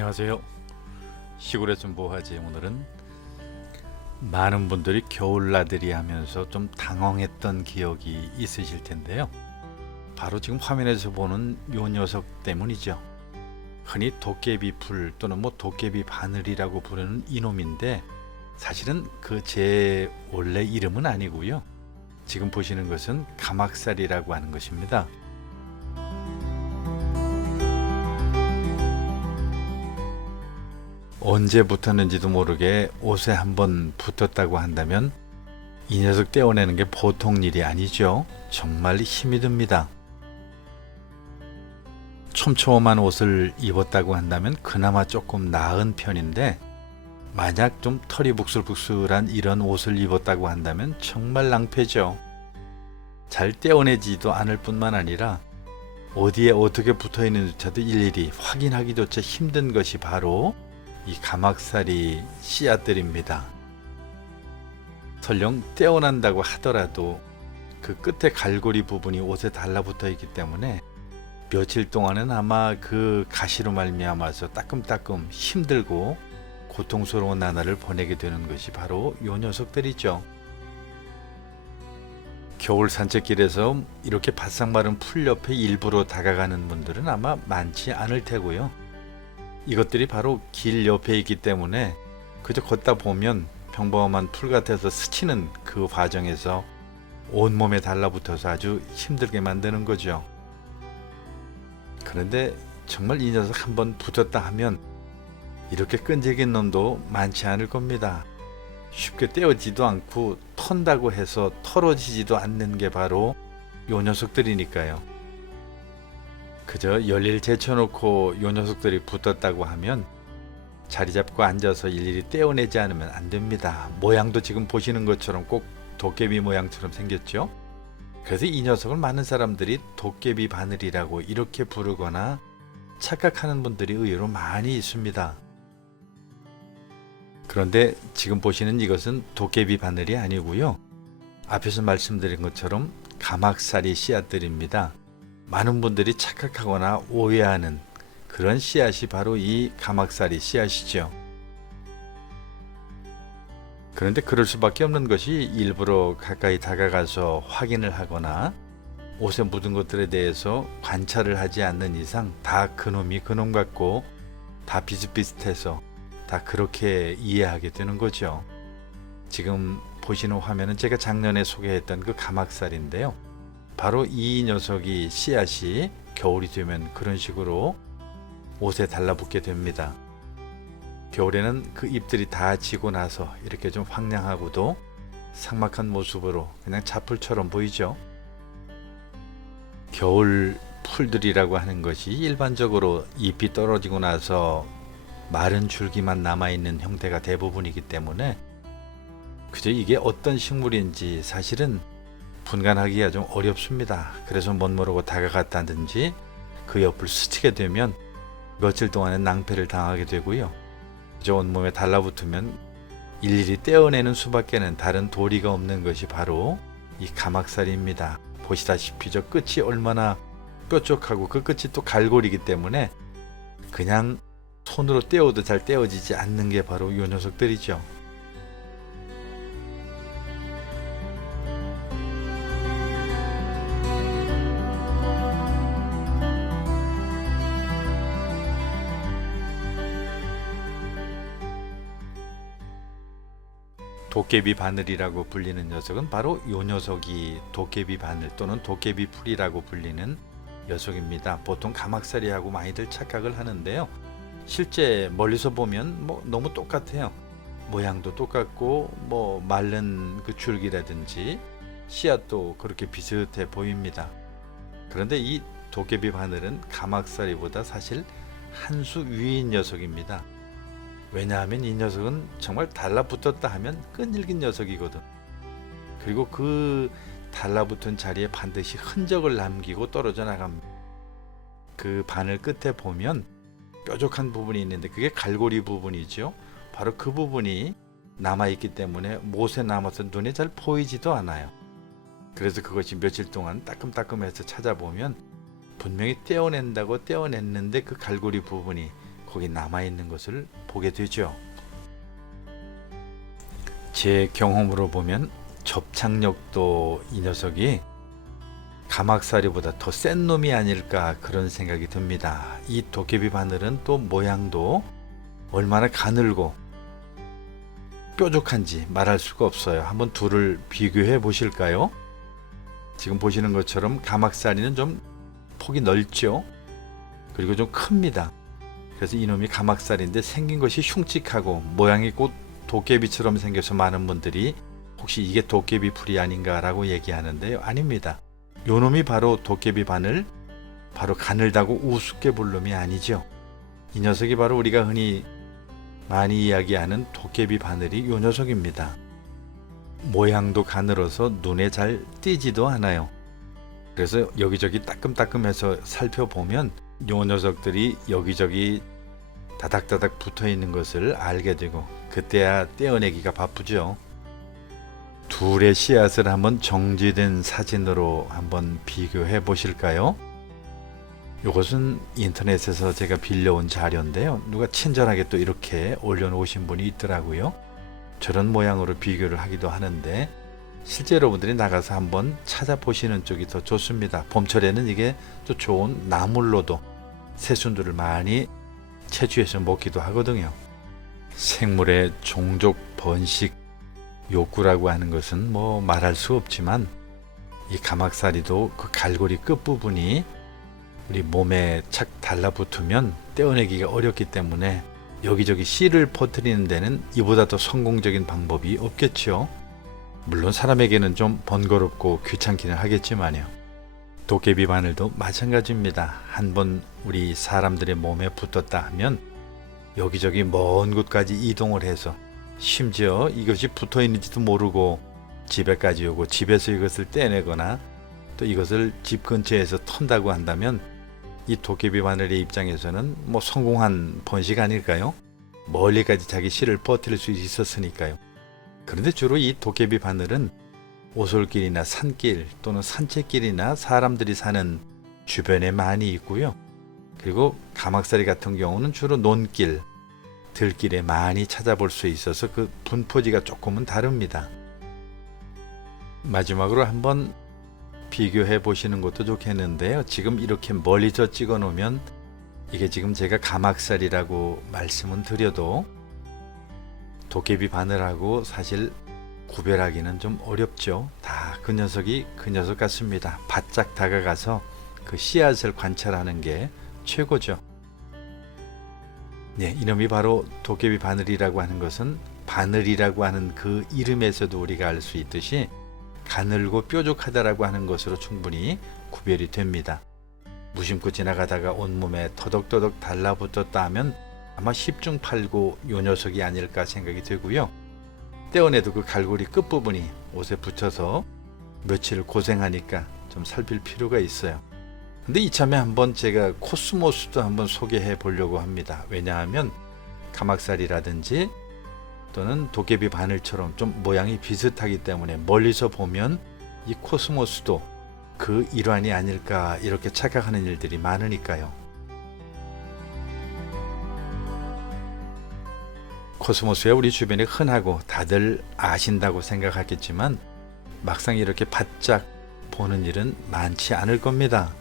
안녕하세요. 시골에 좀 뭐하지. 오늘은 많은 분들이 겨울나들이 하면서 좀 당황했던 기억이 있으실 텐데요. 바로 지금 화면에서 보는 요 녀석 때문이죠. 흔히 도깨비 풀 또는 도깨비 바늘이라고 부르는 이놈인데, 사실은 그 제 원래 이름은 아니고요. 지금 보시는 것은 가막살이라고 하는 것입니다. 언제 붙었는지도 모르게 옷에 한번 붙었다고 한다면 이 녀석 떼어내는 게 보통 일이 아니죠. 정말 힘이 듭니다. 촘촘한 옷을 입었다고 한다면 그나마 조금 나은 편인데, 만약 좀 털이 북슬북슬한 이런 옷을 입었다고 한다면 정말 낭패죠. 잘 떼어내지도 않을 뿐만 아니라 어디에 어떻게 붙어 있는지도 일일이 확인하기조차 힘든 것이 바로 이 가막살이 씨앗들입니다. 설령 떼어난다고 하더라도 그 끝에 갈고리 부분이 옷에 달라붙어 있기 때문에 며칠 동안은 아마 그 가시로 말미암아서 따끔따끔 힘들고 고통스러운 나날을 보내게 되는 것이 바로 요 녀석들이죠. 겨울 산책길에서 이렇게 바싹 마른 풀 옆에 일부러 다가가는 분들은 아마 많지 않을 테고요. 이것들이 바로 길 옆에 있기 때문에 그저 걷다 보면 평범한 풀 같아서 스치는 그 과정에서 온몸에 달라붙어서 아주 힘들게 만드는 거죠. 그런데 정말 이 녀석 한번 붙었다 하면 이렇게 끈질긴 놈도 많지 않을 겁니다. 쉽게 떼어지도 않고 턴다고 해서 털어지지도 않는 게 바로 요 녀석들이니까요. 그저 열일 제쳐놓고 요 녀석들이 붙었다고 하면 자리 잡고 앉아서 일일이 떼어내지 않으면 안 됩니다. 모양도 지금 보시는 것처럼 꼭 도깨비 모양처럼 생겼죠. 그래서 이 녀석을 많은 사람들이 도깨비 바늘이라고 이렇게 부르거나 착각하는 분들이 의외로 많이 있습니다. 그런데 지금 보시는 이것은 도깨비 바늘이 아니고요. 앞에서 말씀드린 것처럼 가막살이 씨앗들입니다. 많은 분들이 착각하거나 오해하는 그런 씨앗이 바로 이 가막살이 씨앗이죠. 그런데 그럴 수밖에 없는 것이 일부러 가까이 다가가서 확인을 하거나 옷에 묻은 것들에 대해서 관찰을 하지 않는 이상 다 그놈이 그놈 같고 다 비슷비슷해서 다 그렇게 이해하게 되는 거죠. 지금 보시는 화면은 제가 작년에 소개했던 그 가막살인데요. 바로 이 녀석이 씨앗이 겨울이 되면 그런 식으로 옷에 달라붙게 됩니다. 겨울에는 그 잎들이 다 지고 나서 이렇게 좀 황량하고도 삭막한 모습으로 그냥 잡풀처럼 보이죠. 겨울 풀들이라고 하는 것이 일반적으로 잎이 떨어지고 나서 마른 줄기만 남아있는 형태가 대부분이기 때문에 그저 이게 어떤 식물인지 사실은 분간하기가 좀 어렵습니다. 그래서 못 모르고 다가갔다든지 그 옆을 스치게 되면 며칠 동안은 낭패를 당하게 되고요. 그저 온몸에 달라붙으면 일일이 떼어내는 수밖에는 다른 도리가 없는 것이 바로 이 가막살입니다. 보시다시피 저 끝이 얼마나 뾰족하고 그 끝이 또 갈고리이기 때문에 그냥 손으로 떼어도 잘 떼어지지 않는 게 바로 이 녀석들이죠. 도깨비 바늘이라고 불리는 녀석은 바로 이 녀석이 도깨비 바늘 또는 도깨비 풀이라고 불리는 녀석입니다. 보통 가막살이하고 많이들 착각을 하는데요. 실제 멀리서 보면 너무 똑같아요. 모양도 똑같고 마른 그 줄기라든지 씨앗도 그렇게 비슷해 보입니다. 그런데 이 도깨비 바늘은 가막살이보다 사실 한 수 위인 녀석입니다. 왜냐하면 이 녀석은 정말 달라붙었다 하면 끈질긴 녀석이거든. 그리고 그 달라붙은 자리에 반드시 흔적을 남기고 떨어져 나갑니다. 그 바늘 끝에 보면 뾰족한 부분이 있는데 그게 갈고리 부분이죠. 바로 그 부분이 남아있기 때문에 못에 남아서 눈에 잘 보이지도 않아요. 그래서 그것이 며칠 동안 따끔따끔해서 찾아보면 분명히 떼어낸다고 떼어냈는데 그 갈고리 부분이 거기 남아있는 것을 보게 되죠. 제 경험으로 보면 접착력도 이 녀석이 가막사리보다 더 센 놈이 아닐까 그런 생각이 듭니다. 이 도깨비 바늘은 또 모양도 얼마나 가늘고 뾰족한지 말할 수가 없어요. 한번 둘을 비교해 보실까요? 지금 보시는 것처럼 가막사리는 좀 폭이 넓죠. 그리고 좀 큽니다. 그래서 이놈이 가막살인데 생긴 것이 흉측하고 모양이 꼭 도깨비처럼 생겨서 많은 분들이 혹시 이게 도깨비 풀이 아닌가 라고 얘기하는데요. 아닙니다. 요놈이 바로 도깨비 바늘, 바로 가늘다고 우습게 볼 놈이 아니죠. 이 녀석이 바로 우리가 흔히 많이 이야기하는 도깨비 바늘이 요 녀석입니다. 모양도 가늘어서 눈에 잘 띄지도 않아요. 그래서 여기저기 따끔따끔해서 살펴보면 요 녀석들이 여기저기 다닥다닥 붙어 있는 것을 알게 되고 그때야 떼어내기가 바쁘죠. 둘의 씨앗을 한번 정지된 사진으로 한번 비교해 보실까요? 이것은 인터넷에서 제가 빌려온 자료인데요. 누가 친절하게 또 이렇게 올려놓으신 분이 있더라고요. 저런 모양으로 비교를 하기도 하는데 실제 여러분들이 나가서 한번 찾아보시는 쪽이 더 좋습니다. 봄철에는 이게 또 좋은 나물로도 새순두를 많이 채취해서 먹기도 하거든요. 생물의 종족 번식 욕구라고 하는 것은 뭐 말할 수 없지만 이 가막사리도 그 갈고리 끝부분이 우리 몸에 착 달라붙으면 떼어내기가 어렵기 때문에 여기저기 씨를 퍼뜨리는 데는 이보다 더 성공적인 방법이 없겠죠. 물론 사람에게는 좀 번거롭고 귀찮기는 하겠지만요. 도깨비 바늘도 마찬가지입니다. 한번 우리 사람들의 몸에 붙었다 하면 여기저기 먼 곳까지 이동을 해서 심지어 이것이 붙어 있는지도 모르고 집에까지 오고 집에서 이것을 떼내거나 또 이것을 집 근처에서 턴다고 한다면 이 도깨비 바늘의 입장에서는 뭐 성공한 번식 아닐까요? 멀리까지 자기 씨를 퍼뜨릴 수 있었으니까요. 그런데 주로 이 도깨비 바늘은 오솔길이나 산길 또는 산책길이나 사람들이 사는 주변에 많이 있고요. 그리고 가막사리 같은 경우는 주로 논길, 들길에 많이 찾아볼 수 있어서 그 분포지가 조금은 다릅니다. 마지막으로 한번 비교해 보시는 것도 좋겠는데요. 지금 이렇게 멀리서 찍어 놓으면 이게 지금 제가 가막살이라고 말씀은 드려도 도깨비 바늘하고 사실 구별하기는 좀 어렵죠. 다 그 녀석이 그 녀석 같습니다. 바짝 다가가서 그 씨앗을 관찰하는 게 최고죠. 네, 이놈이 바로 도깨비 바늘이라고 하는 것은 바늘이라고 하는 그 이름에서도 우리가 알 수 있듯이 가늘고 뾰족하다라고 하는 것으로 충분히 구별이 됩니다. 무심코 지나가다가 온몸에 터덕터덕 달라붙었다 하면 아마 10중 8구 요 녀석이 아닐까 생각이 되고요. 떼어내도 그 갈고리 끝부분이 옷에 붙여서 며칠 고생하니까 좀 살필 필요가 있어요. 근데 이참에 한번 제가 코스모스도 한번 소개해 보려고 합니다. 왜냐하면 가막살이라든지 또는 도깨비 바늘처럼 좀 모양이 비슷하기 때문에 멀리서 보면 이 코스모스도 그 일환이 아닐까 이렇게 착각하는 일들이 많으니까요. 코스모스야 우리 주변에 흔하고 다들 아신다고 생각하겠지만 막상 이렇게 바짝 보는 일은 많지 않을 겁니다.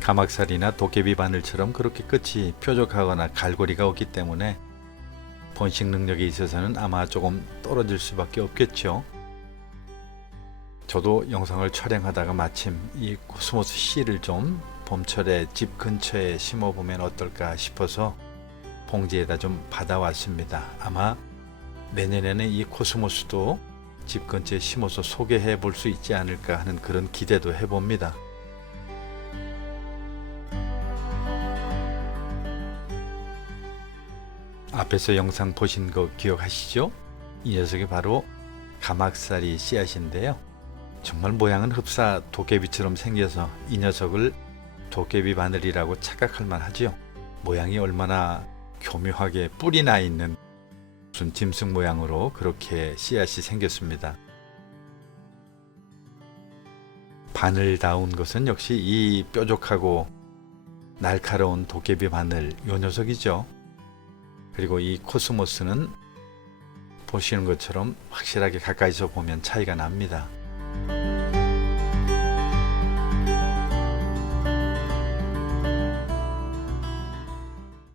가막살이나 도깨비 바늘처럼 그렇게 끝이 뾰족하거나 갈고리가 없기 때문에 번식 능력에 있어서는 아마 조금 떨어질 수밖에 없겠죠. 저도 영상을 촬영하다가 마침 이 코스모스 씨를 좀 봄철에 집 근처에 심어보면 어떨까 싶어서 봉지에다 좀 받아왔습니다. 아마 내년에는 이 코스모스도 집 근처에 심어서 소개해 볼 수 있지 않을까 하는 그런 기대도 해봅니다. 앞에서 영상 보신 거 기억하시죠? 이 녀석이 바로 가막살이 씨앗인데요. 정말 모양은 흡사 도깨비처럼 생겨서 이 녀석을 도깨비 바늘이라고 착각할 만하죠. 모양이 얼마나 교묘하게 뿔이 나 있는 무슨 짐승 모양으로 그렇게 씨앗이 생겼습니다. 바늘다운 것은 역시 이 뾰족하고 날카로운 도깨비 바늘, 요 녀석이죠. 그리고 이 코스모스는 보시는 것처럼 확실하게 가까이서 보면 차이가 납니다.